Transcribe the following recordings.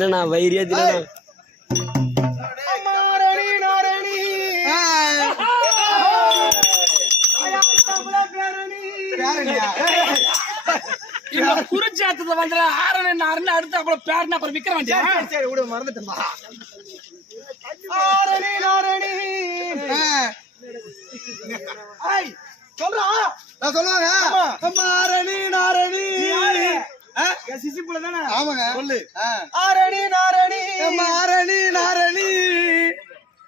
தினா வைரியா தினா குறிச்சாத்தது வந்து ஆரணி ஆரணி அடுத்து அப்புறம் பேர்னா அப்புறம் விக்கிற வேண்டிய சரி விடு மறந்துட்டேன்பா ஆரணி நாரணி ஐய் சொல்றா நான் சொல்லுவாங்க ஆரணி நாரணி சிசி புள்ள தானே ஆமாங்க சொல்லு ஆரணி நாரணி ஆரணி நாரணி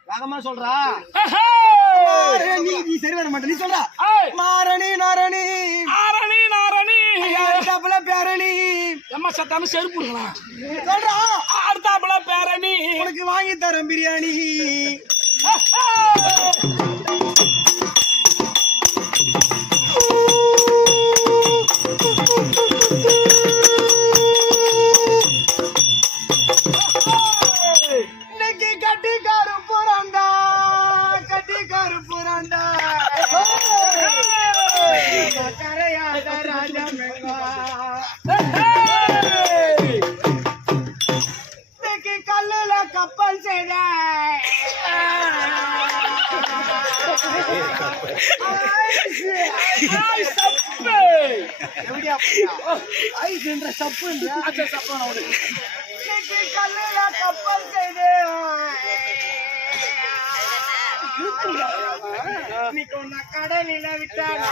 வேகமா சொல்றா நீ சரி வர மாட்டே நீ சொல்றா மாரணி நாரணி ஆரணி நாரணி அடுத்தாப்புல பேரணி எம்மா சத்தான செருப்பு கொடுக்கலாம் சொல்றா அடுத்தாப்புல பேரணி உனக்கு வாங்கி தரேன் பிரியாணி இன்னைக்கு கட்டிக்காரு புறாண்டா கட்டிக்காரு புறாண்டா கரையாத ராஜா இன்னைக்கு கல்லுல கப்பல் செய்த கல்லுல கப்பல் செய்து இன்னைக்கு உன்னை கடலில விட்டாங்க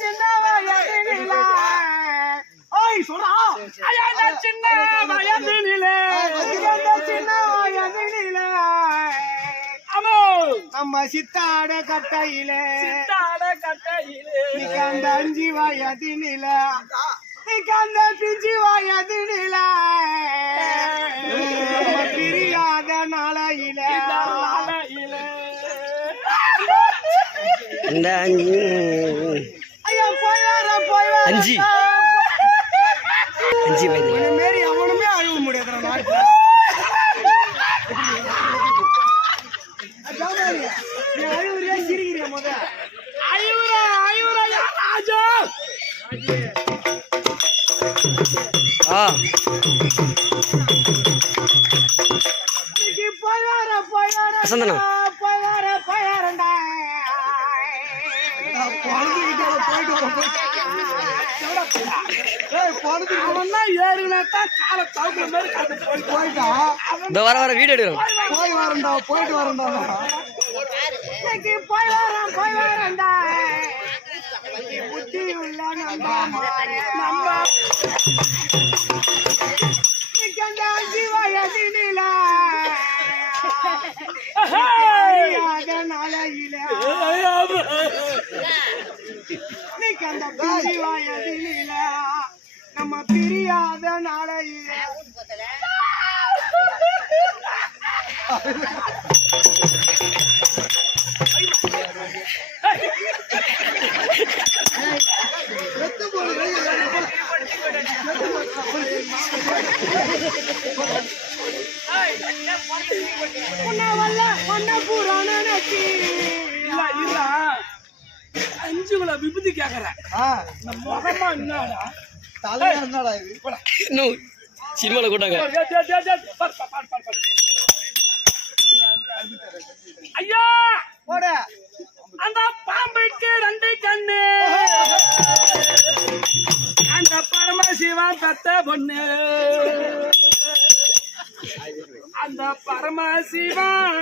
சின்ன வயதினிலே நம்ம சித்தாட கட்டையிலே அந்த 5 வயதினில அந்த 5 வயதினில பிரியாத நாளையில இந்த 5 வயது மாரி அவனுமே அழுவ முடியாது நாட்டுல அழுவுறியா சிரிக்கிறியா முத அழுவுறா ராஜா போயாரண்டா வர வீடியோ எடுக்கிறோம் போயிட்டு வரண்டா போய் வரண்டா புத்தி உள்ள நம்ம வயதினில நாளையில அந்த வயதினில நம்ம பிரியாத நாளையில அஞ்சுகுல விபூதி கேக்குற முகமா என்னடா தலையா என்னடா இது சினிமால கூட்டாங்க ஐயா போட அந்த பாம்புக்கு 2 கண்ணு அந்த பரமசிவன் பெத்த பொண்ணு அந்த பரமசிவன்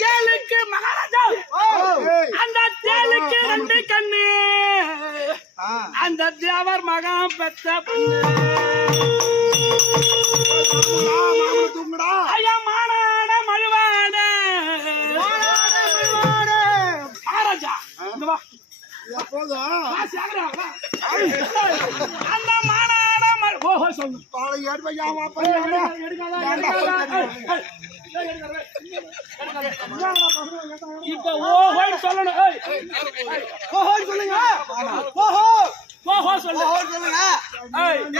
கேளுக்கு மகா அந்த தேவர் மகன் பெத்த பொண்ணு ஐயா மானாட மழுவாட ஆராஜா இந்த வா அந்த மானாட ஓஹோ சொல்லு இப்ப ஓஹோன்னு சொல்லணும் ஓஹோ சொல்லுங்க ஓஹோ ஓஹோ சொல்லு சொல்லுங்க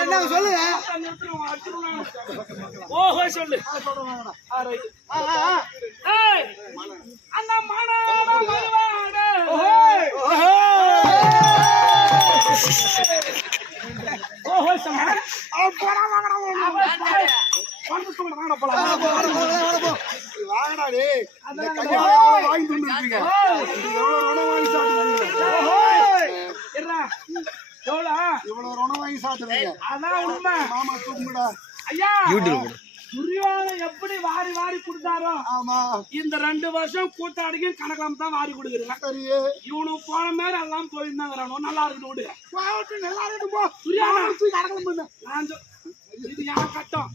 என்ன சொல்லுங்க ஓஹோ சொல்லு அந்த மானாட மழுவாட ஓஹோ சொல்ல அதான் உண்மை ஐயா துரியோதனன் எப்படி வாரி வாரி கொடுத்தாரோ இந்த 2 வருஷம் கூத்தாடிக்கும் கணக்காம தான் வாரி கொடுக்குறேன் இவனுக்கு போன மாதிரி எல்லாம் போயிருந்தாங்க நல்லா இருக்கணும் விடு நல்லா இருக்கட்டும் போ துரியோதனன் இது என் கட்டம்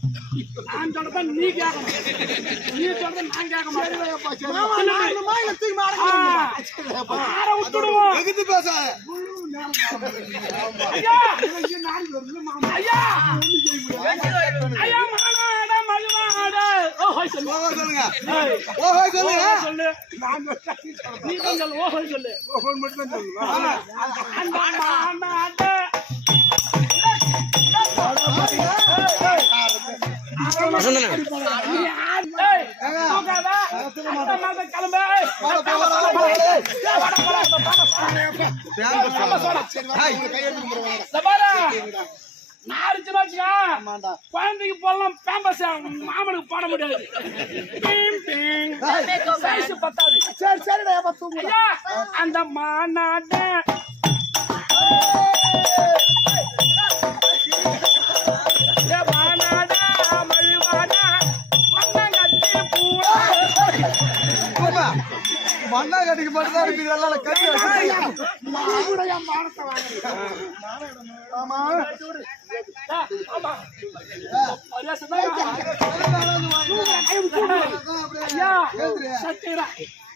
நான் சொல்றத நீ கேட்கணும் நீ சொல்றத நான் கேட்க மாட்டேன் விட்டுடுவோம் ஐயா ஐயா ஐயா மாநாட மழுவாட ஓஹோ சொல்லுங்க ஓஹோ சொல்லு நீ கொஞ்சம் ஓஹோ சொல்லு ஓஹோ மட்டும் சொல்லு அந்த மாநாட குழந்தைக்கு போடலாம் பேம்பஸ் மாமனுக்கு போட முடியாது சரி சரிடா அந்த மாநாட்ட மண்ணா கட்டிக்கு மட்டும்தான் இருக்குது எல்லாம் கட்டி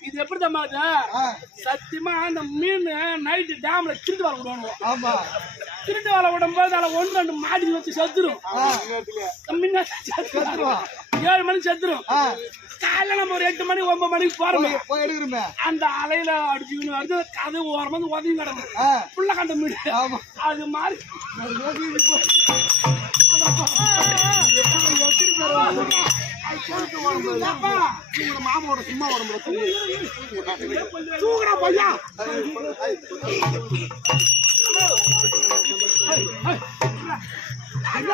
இது எப்படி தான் சத்தியமா அந்த மீன் நைட்டு டேம்ல திருட்டு வர விடுவாங்க திருட்டு வர விடும்போது அதில் 1-2 மாடி வச்சு செத்துரும் 7 மணிக்கு செத்துரும் காலையில நம்ம ஒரு 8 மணி 9 மணிக்கு போறோம் அந்த அலையில அடிச்சுக்கணும் வருது கதை ஓரமா உதவி கிடக்கும் புள்ள கண்ட மீன் அது மாதிரி மாமாவோட சும்மா வரும் தூக்குறா பையா அந்த